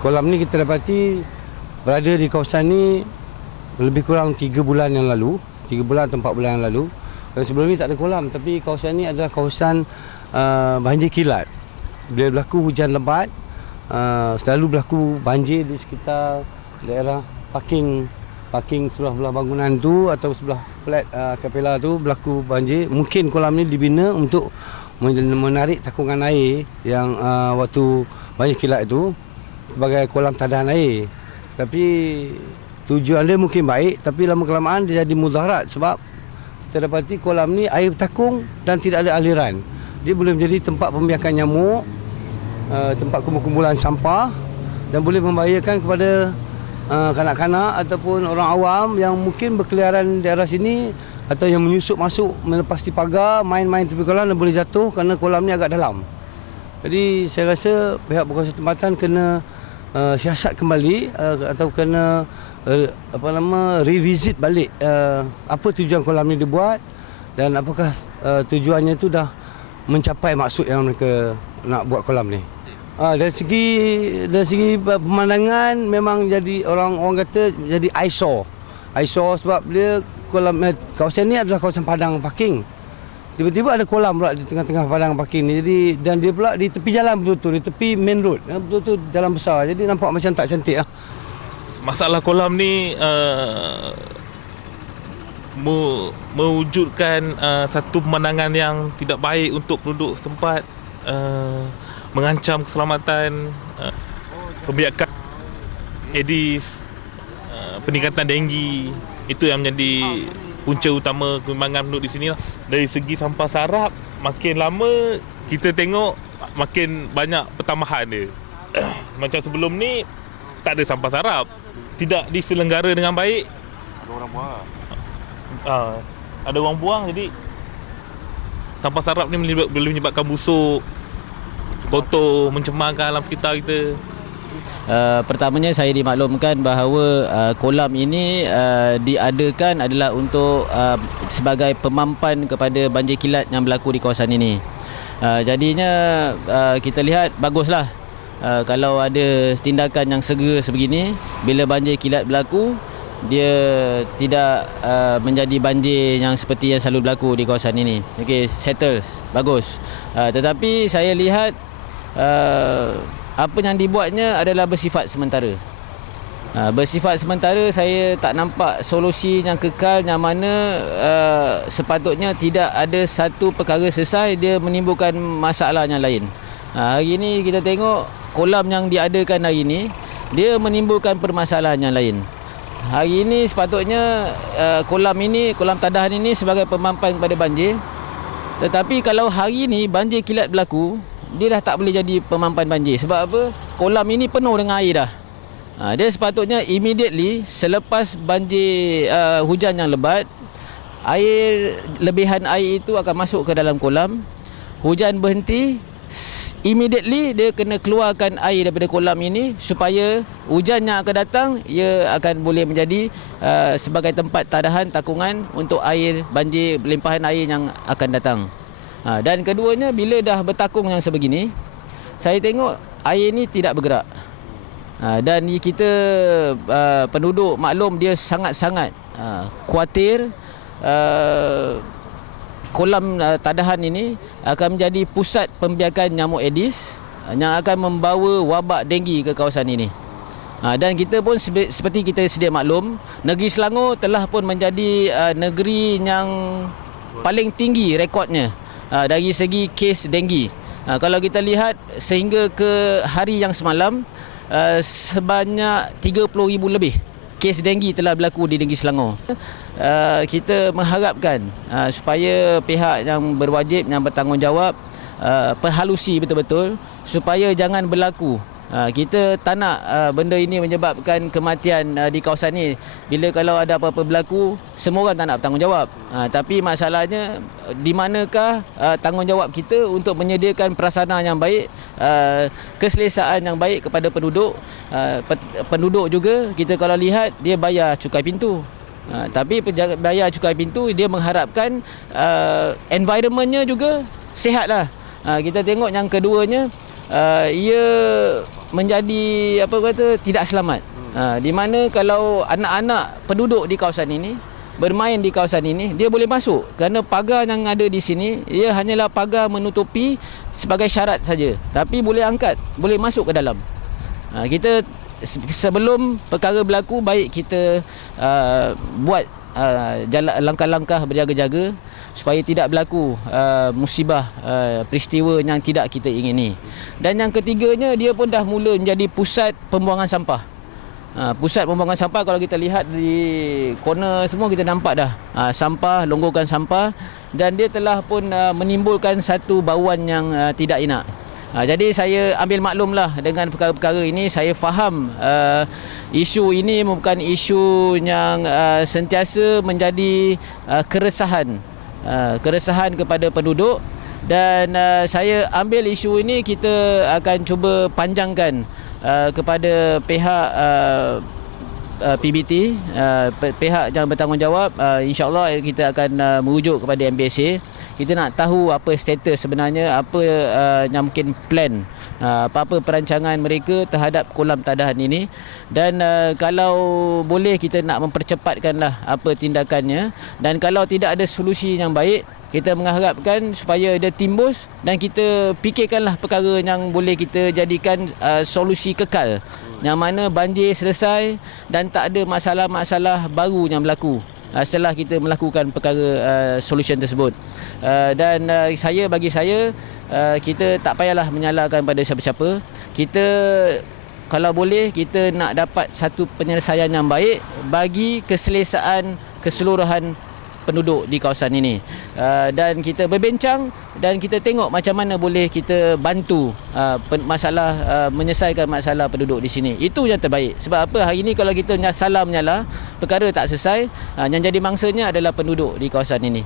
Kolam ni kita dapati berada di kawasan ni lebih kurang 3 bulan yang lalu, 3 bulan atau 4 bulan yang lalu. Dan sebelum ni tak ada kolam, tapi kawasan ni adalah kawasan banjir kilat. Bila berlaku hujan lebat, selalu berlaku banjir di sekitar daerah parking sebelah bangunan tu atau sebelah flat Capella tu berlaku banjir. Mungkin kolam ni dibina untuk menarik takungan air yang waktu banjir kilat itu sebagai kolam tadahan air. Tapi tujuan dia mungkin baik, tapi lama-kelamaan dia jadi mudarat sebab kita dapati kolam ni air bertakung dan tidak ada aliran. Dia boleh menjadi tempat pembiakan nyamuk, tempat kumpulan sampah dan boleh membahayakan kepada kanak-kanak ataupun orang awam yang mungkin berkeliaran di daerah sini atau yang menyusup masuk melepasi pagar, main-main tepi kolam dan boleh jatuh kerana kolam ni agak dalam. Jadi saya rasa pihak berkuasa tempatan kena siasat kembali atau kena revisit balik apa tujuan kolam ni dibuat dan apakah tujuannya itu dah mencapai maksud yang mereka nak buat kolam ni. Dari segi pemandangan memang jadi orang kata jadi eyesore sebab dia kawasan ni adalah kawasan padang parking. Tiba-tiba ada kolam pula di tengah-tengah padang parking ni. Jadi dan dia pula di tepi jalan betul-betul, di tepi main road. Betul-betul jalan besar. Jadi nampak macam tak cantik lah. Masalah kolam ni mewujudkan satu pemandangan yang tidak baik untuk penduduk setempat, mengancam keselamatan, pembiakan Aedes, peningkatan denggi. Itu yang menjadi punca utama kebimbangan penduduk di sini lah. Dari segi sampah sarap, makin lama kita tengok makin banyak pertambahan dia. Macam sebelum ni tak ada sampah sarap, tidak diselenggara dengan baik. Ada orang buang. Ada orang buang, jadi sampah sarap ni boleh menyebabkan busuk, kotor, mencemarkan alam sekitar kita. Pertamanya saya dimaklumkan bahawa kolam ini diadakan adalah untuk sebagai pemampan kepada banjir kilat yang berlaku di kawasan ini. Jadinya kita lihat baguslah kalau ada tindakan yang segera sebegini. Bila banjir kilat berlaku, dia tidak menjadi banjir yang seperti yang selalu berlaku di kawasan ini. Okey, settle, bagus. Tetapi saya lihat apa yang dibuatnya adalah bersifat sementara. Bersifat sementara, saya tak nampak solusi yang kekal yang mana sepatutnya tidak ada satu perkara selesai, dia menimbulkan masalah yang lain. Hari ini kita tengok kolam yang diadakan hari ini, dia menimbulkan permasalahan yang lain. Hari ini sepatutnya kolam tadahan ini sebagai pemampan kepada banjir. Tetapi kalau hari ini banjir kilat berlaku, dia dah tak boleh jadi pemampan banjir. Sebab apa? Kolam ini penuh dengan air dah. Dia sepatutnya immediately selepas banjir hujan yang lebat, lebihan air itu akan masuk ke dalam kolam. Hujan berhenti, immediately dia kena keluarkan air daripada kolam ini supaya hujan yang akan datang ia akan boleh menjadi sebagai tempat tadahan takungan untuk air banjir, limpahan air yang akan datang. Dan keduanya, bila dah bertakung yang sebegini, saya tengok air ni tidak bergerak. Dan kita penduduk maklum dia sangat-sangat khawatir kolam tadahan ini akan menjadi pusat pembiakan nyamuk Aedes yang akan membawa wabak denggi ke kawasan ini. Dan kita pun seperti kita sedia maklum, negeri Selangor telah pun menjadi negeri yang paling tinggi rekodnya dari segi kes denggi. Kalau kita lihat sehingga ke hari yang semalam, sebanyak 30,000 lebih kes denggi telah berlaku di negeri Selangor. Kita mengharapkan supaya pihak yang berwajib, yang bertanggungjawab perhalusi betul-betul supaya jangan berlaku Kita tak nak benda ini menyebabkan kematian di kawasan ni. Bila kalau ada apa-apa berlaku, semua orang tak nak bertanggungjawab. Tapi masalahnya di manakah tanggungjawab kita untuk menyediakan prasarana yang baik, keselesaan yang baik kepada penduduk. Penduduk juga kita kalau lihat dia bayar cukai pintu. Tapi bayar cukai pintu dia mengharapkan environmentnya juga sihatlah. Kita tengok yang keduanya, ia menjadi tidak selamat. Di mana kalau anak-anak penduduk di kawasan ini bermain di kawasan ini, dia boleh masuk kerana pagar yang ada di sini ia hanyalah pagar menutupi sebagai syarat saja, tapi boleh angkat, boleh masuk ke dalam. Kita sebelum perkara berlaku, baik kita buat langkah-langkah berjaga-jaga supaya tidak berlaku musibah, peristiwa yang tidak kita ingini. Dan yang ketiganya, dia pun dah mula menjadi pusat pembuangan sampah. Pusat pembuangan sampah, kalau kita lihat di corner semua kita nampak dah sampah, longgokan sampah, dan dia telah pun menimbulkan satu bauan yang tidak enak. Jadi saya ambil maklumlah dengan perkara-perkara ini. Saya faham isu ini bukan isu yang sentiasa menjadi keresahan kepada penduduk, dan saya ambil isu ini, kita akan cuba panjangkan kepada pihak PBT, pihak yang bertanggungjawab. InsyaAllah kita akan merujuk kepada MBSA. Kita nak tahu apa status sebenarnya, apa yang mungkin plan, apa-apa perancangan mereka terhadap kolam tadahan ini. Dan kalau boleh kita nak mempercepatkanlah apa tindakannya. Dan kalau tidak ada solusi yang baik, kita mengharapkan supaya dia timbus dan kita fikirkanlah perkara yang boleh kita jadikan solusi kekal, yang mana banjir selesai dan tak ada masalah-masalah baru yang berlaku setelah kita melakukan perkara solution tersebut. Dan bagi saya kita tak payahlah menyalahkan pada siapa-siapa. Kita kalau boleh kita nak dapat satu penyelesaian yang baik bagi keselesaan keseluruhan penduduk di kawasan ini. Dan kita berbincang dan kita tengok macam mana boleh kita bantu menyelesaikan masalah penduduk di sini. Itu yang terbaik. Sebab apa, hari ini kalau kita salah menyalah, perkara tak selesai, yang jadi mangsanya adalah penduduk di kawasan ini.